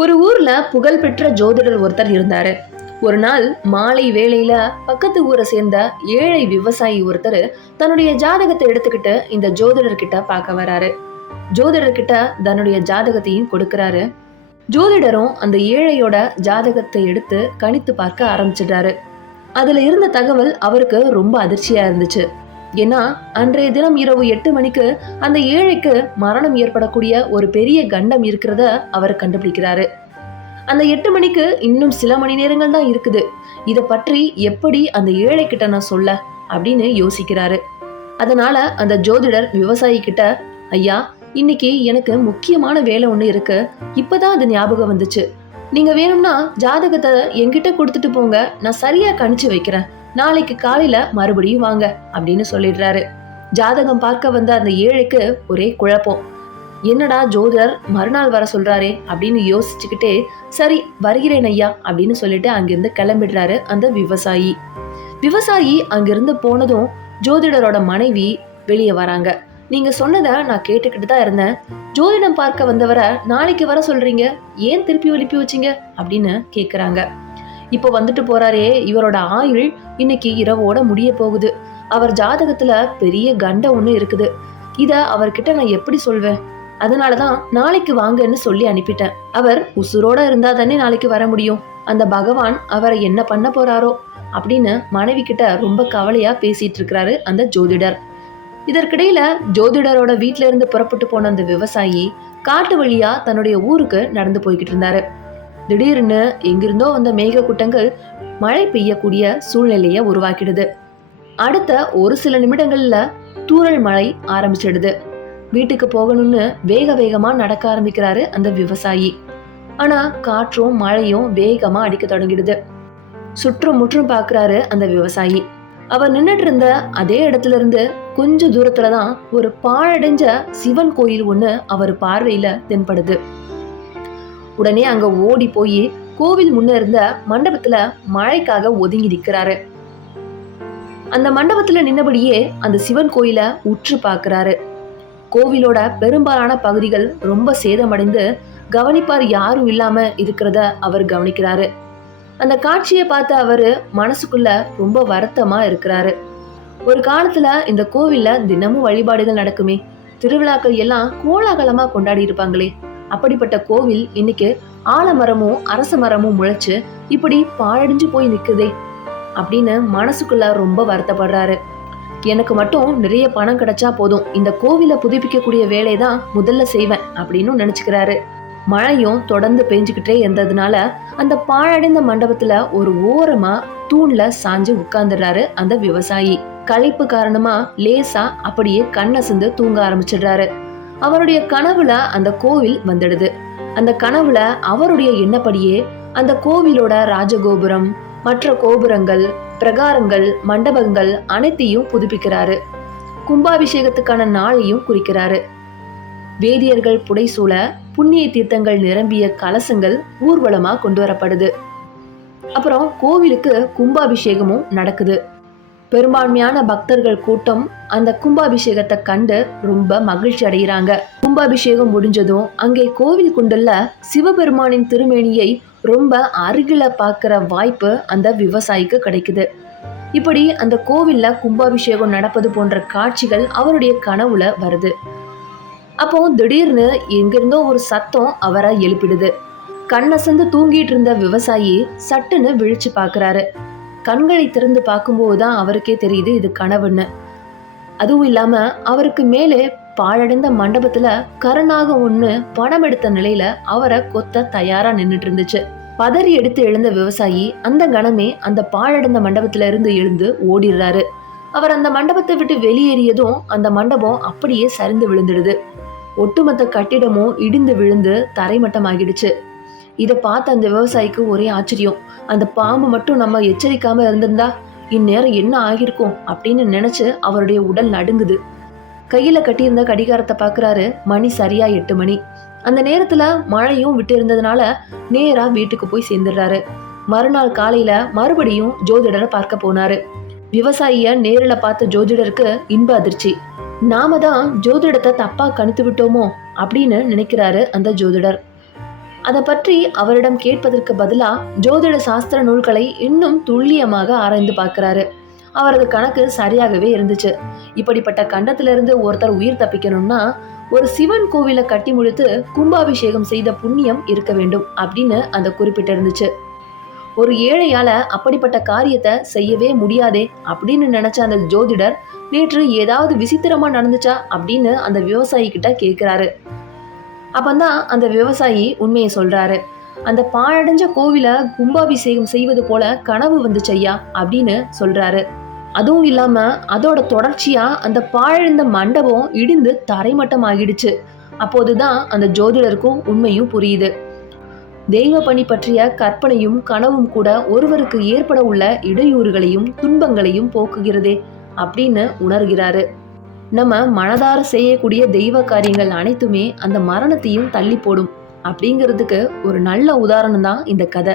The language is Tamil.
ஒரு ஊர்ல புகழ்பெற்ற ஜோதிடர் ஒருத்தர் இருந்தாரு. ஒரு நாள் மாலை வேளையில பக்கத்து ஊரை சேர்ந்த ஏழை விவசாயி ஒருத்தர் தன்னுடைய ஜாதகத்தை எடுத்துக்கிட்டு இந்த ஜோதிடர் கிட்ட பார்க்க வராரு. ஜோதிடர் கிட்ட தன்னுடைய ஜாதகத்தையும் கொடுக்கறாரு. ஜோதிடரும் அந்த ஏழையோட ஜாதகத்தை எடுத்து கணித்து பார்க்க ஆரம்பிச்சிடுறாரு. அதுல இருந்த தகவல் அவருக்கு ரொம்ப அதிர்ச்சியா இருந்துச்சு. ஏன்னா அன்றைய தினம் இரவு எட்டு மணிக்கு அந்த ஏழைக்கு மரணம் ஏற்படக்கூடிய ஒரு பெரிய கண்டம் இருக்கிறத அவர் கண்டுபிடிக்கிறாரு. அந்த எட்டு மணிக்கு இன்னும் சில மணி நேரங்கள் தான் இருக்குது. இதை பற்றி எப்படி அந்த ஏழை கிட்ட நான் சொல்ல அப்படின்னு யோசிக்கிறாரு. அதனால அந்த ஜோதிடர் விவசாயி கிட்ட ஐயா இன்னைக்கு எனக்கு முக்கியமான வேலை ஒன்று இருக்கு. இப்பதான் அது ஞாபகம் வந்துச்சு. நீங்க வேணும்னா ஜாதகத்தை என்கிட்ட கொடுத்துட்டு போங்க. நான் சரியா கணிச்சு வைக்கிறேன். நாளைக்கு காலையில மறுபடியும் வாங்க அப்படின்னு சொல்லிடுறாரு. ஜாதகம் பார்க்க வந்த அந்த ஏழைக்கு ஒரே குழப்பம். என்னடா ஜோதிடர் மறுநாள் வர சொல்றாரே அப்படின்னு யோசிச்சுக்கிட்டே சரி வருகிறேன் ஐயா அப்படின்னு சொல்லிட்டு அங்கிருந்து கிளம்பிடுறாரு அந்த விவசாயி. விவசாயி அங்கிருந்து போனதும் ஜோதிடரோட மனைவி வெளியே வராங்க. நீங்க சொன்னதை நான் கேட்டுக்கிட்டு தான் இருந்தேன். ஜோதிடம் பார்க்க வந்தவரை நாளைக்கு வர சொல்றீங்க? ஏன் திருப்பி எழுப்பி வச்சீங்க? அப்படின்னு கேக்குறாங்க. இப்போ வந்துட்டு போறாரே இவரோட ஆயுள் இன்னைக்கு இரவோட முடிய போகுது. அவர் ஜாதகத்துல பெரிய கண்டம் ஒண்ணு இருக்குது. இத அவர்கிட்ட நான் எப்படி சொல்வேன்? அதனாலதான் நாளைக்கு வாங்கன்னு சொல்லி அனுப்பிட்டேன். அவர் உசுரோட இருந்தா தானே நாளைக்கு வர முடியும். அந்த பகவான் அவரை என்ன பண்ண போறாரோ அப்படின்னு மனைவி கிட்ட ரொம்ப கவலையா பேசிட்டு இருக்கிறாரு அந்த ஜோதிடர். இதற்கிடையில ஜோதிடரோட வீட்ல இருந்து புறப்பட்டு போன அந்த விவசாயி காட்டு வழியா தன்னுடைய ஊருக்கு நடந்து போய்கிட்டு இருந்தாரு. திடீர்னு எங்கிருந்தோ வந்த மேக கூட்டங்கள் மழை பெய்யக்கூடிய சூழ்நிலையை உருவாக்கிடுது. அடுத்த ஒரு சில நிமிடங்கள்ல தூறல் மழை ஆரம்பிச்சிடுது. வீட்டுக்கு போகணும்னு வேக வேகமா நடக்க ஆரம்பிக்கிறாரு அந்த விவசாயி. ஆனா காற்றும் மழையும் வேகமா அடிக்க தொடங்கிடுது. சுற்றும் முற்றும் பாக்குறாரு அந்த விவசாயி. அவர் நின்றுட்டு இருந்த அதே இடத்துல இருந்து கொஞ்ச தூரத்துல தான் ஒரு பாழடைஞ்ச சிவன் கோயில் ஒண்ணு அவர் பார்வையில தென்படுது. உடனே அங்க ஓடி போய் கோவில் முன்ன இருந்த மண்டபத்துல மழைக்காக ஒதுங்கி நிற்கிறாரு அந்த மண்டபத்துல நின்னபடியே அந்த சிவன் கோயில உற்று பார்க்கிறாரு. கோவிலோட பெரும்பாலான பகுதிகள் ரொம்ப சேதமடைந்து கவனிப்பார் யாரும் இல்லாம இருக்கிறத அவர் கவனிக்கிறாரு. அந்த காட்சியை பார்த்து அவரு மனசுக்குள்ள ரொம்ப வருத்தமா இருக்கிறாரு. ஒரு காலத்துல இந்த கோவில்ல தினமும் வழிபாடுகள் நடக்குமே. திருவிழாக்கள் எல்லாம் கோலாகலமா கொண்டாடி இருப்பாங்களே. அப்படிப்பட்ட கோவில் இன்னைக்கு ஆலமரமும் அரச மரமும் முளைச்சு இப்படி பாழடைஞ்சு போய் நிக்குதே அப்படின்னு மனசுக்குள்ள ரொம்ப வருத்தப்படுறாரு. எனக்கு மட்டும் நிறைய பணம் கிடைச்சா போதும். இந்த கோவிலை புதுப்பிக்கக்கூடிய வேலையை தான் முதல்ல செய்வேன் அப்படின்னு நினைச்சுக்கிறாரு. மழையும் தொடர்ந்து பெஞ்சுக்கிட்டே இருந்ததுனால அந்த பாழடைந்த மண்டபத்துல ஒரு ஓரமா தூண்ல சாஞ்சு உட்கார்ந்துடுறாரு அந்த விவசாயி. களைப்பு காரணமா லேசா அப்படியே கண்ணசந்து தூங்க ஆரம்பிச்சிடுறாரு. அவருடைய கனவுல அந்த கோவில் வந்துடுது. அந்த கனவுல அவருடைய எண்ணப்படியே அந்த கோவிலோட ராஜகோபுரம் மற்ற கோபுரங்கள் பிரகாரங்கள் மண்டபங்கள் அனைத்தையும் புதுப்பிக்கிறாரு. கும்பாபிஷேகத்துக்கான நாளையும் குறிக்கிறாரு. வேதியர்கள் புடைசூழ புண்ணிய தீர்த்தங்கள் நிரம்பிய கலசங்கள் ஊர்வலமா கொண்டு வரப்படுது. அப்புறம் கோவிலுக்கு கும்பாபிஷேகமும் நடக்குது. பெரும்பான்மையான பக்தர்கள் கூட்டம் அந்த கும்பாபிஷேகத்தை கண்டு ரொம்ப மகிழ்ச்சி அடைகிறாங்க. கும்பாபிஷேகம் முடிஞ்சதும் அங்கே கோவில் குண்டுள்ள சிவபெருமானின் திருமேனியை ரொம்ப அருகில பார்க்குற வாய்ப்பு அந்த விவசாயிக்கு கிடைக்குது. இப்படி அந்த கோவில்ல கும்பாபிஷேகம் நடப்பது போன்ற காட்சிகள் அவருடைய கனவுல வருது. அப்போ திடீர்னு எங்கிருந்தோ ஒரு சத்தம் அவரை எழுப்பிடுது. கண்ணசந்து தூங்கிட்டு இருந்த விவசாயி சட்டுன்னு விழிச்சு பார்க்குறாரு. கண்களை திறந்து பார்க்கும்போது தான் அவருக்கே தெரியுது இது கனவுன்னு. அதுவும் இல்லாம அவருக்கு மேலே பாழடைந்த மண்டபத்துல கருணாக ஒண்ணு படம் எடுத்த நிலையில அவரை கொத்த தயாரா நின்னுட்டு இருந்துச்சு பதறி எடுத்து எழுந்த விவசாயி அந்த கணமே அந்த பாழடைந்த மண்டபத்துல இருந்து எழுந்து ஓடிடுறாரு. அவர் அந்த மண்டபத்தை விட்டு வெளியேறியதும் அந்த மண்டபம் அப்படியே சரிந்து விழுந்துடுது. ஒட்டுமொத்த கட்டிடமும் இடிந்து விழுந்து தரைமட்டமாகிடுச்சு. இதை பார்த்த அந்த விவசாயிக்கு ஒரே ஆச்சரியம். அந்த பாம்பு மட்டும் நம்ம எச்சரிக்காம இருந்திருந்தா இந்நேரம் என்ன ஆகியிருக்கும் அப்படின்னு நினைச்சு அவருடைய உடல் நடுங்குது. கையில கட்டியிருந்த கடிகாரத்தை பார்க்குறாரு மணி சரியா எட்டு மணி. அந்த நேரத்துல மழையும் விட்டு இருந்ததுனால நேரா வீட்டுக்கு போய் சேர்ந்துடுறாரு. மறுநாள் காலையில மறுபடியும் ஜோதிடரை பார்க்க போனாரு. விவசாயிய நேரில் பார்த்த ஜோதிடருக்கு இன்ப அதிர்ச்சி. நாம தான் ஜோதிடத்தை தப்பா கணித்து விட்டோமோ அப்படின்னு நினைக்கிறாரு அந்த ஜோதிடர். அதை பற்றி அவரிடம் கேட்பதற்கு பதிலா ஜோதிட சாஸ்திர நூல்களை இன்னும் துல்லியமாக ஆராய்ந்து பார்க்கிறாரு. அவரது கணக்கு சரியாகவே இருந்துச்சு. இப்படிப்பட்ட கண்டத்திலிருந்து ஒருத்தர் உயிர் தப்பிக்கணும்னா ஒரு சிவன் கோவிலை கட்டி முடித்து கும்பாபிஷேகம் செய்த புண்ணியம் இருக்க வேண்டும் அப்படின்னு அந்த குறிப்பிட்டிருந்துச்சு. இருந்துச்சு ஒரு ஏழையால அப்படிப்பட்ட காரியத்தை செய்யவே முடியாதே அப்படின்னு நினைச்ச அந்த ஜோதிடர் நேற்று ஏதாவது விசித்திரமா நடந்துச்சா அப்படின்னு அந்த விவசாயி கிட்ட கேட்கிறாரு அப்பந்தான் அந்த விவசாயி உண்மையை சொல்றாரு. அந்த பாழடைஞ்ச கோவிலை கும்பாபிஷேகம் செய்வது போல கனவு வந்துச்சு ஐயா அப்படின்னு சொல்றாரு. அதுவும் இல்லாம அதோட தொடர்ச்சியா அந்த பாழடைந்த மண்டபம் இடிந்து தரைமட்டம் ஆகிடுச்சு அப்போதுதான் அந்த ஜோதிடருக்கும் உண்மையும் புரியுது. தெய்வ பணி பற்றிய கற்பனையும் கனவும் கூட ஒருவருக்கு ஏற்பட உள்ள இடையூறுகளையும் துன்பங்களையும் போக்குகிறதே அப்படின்னு உணர்கிறாரு. நம்ம மனதார செய்யக்கூடிய தெய்வ காரியங்கள் அனைத்துமே அந்த மரணத்தையும் தள்ளி போடும் அப்படிங்கிறதுக்கு ஒரு நல்ல உதாரணம் தான் இந்த கதை.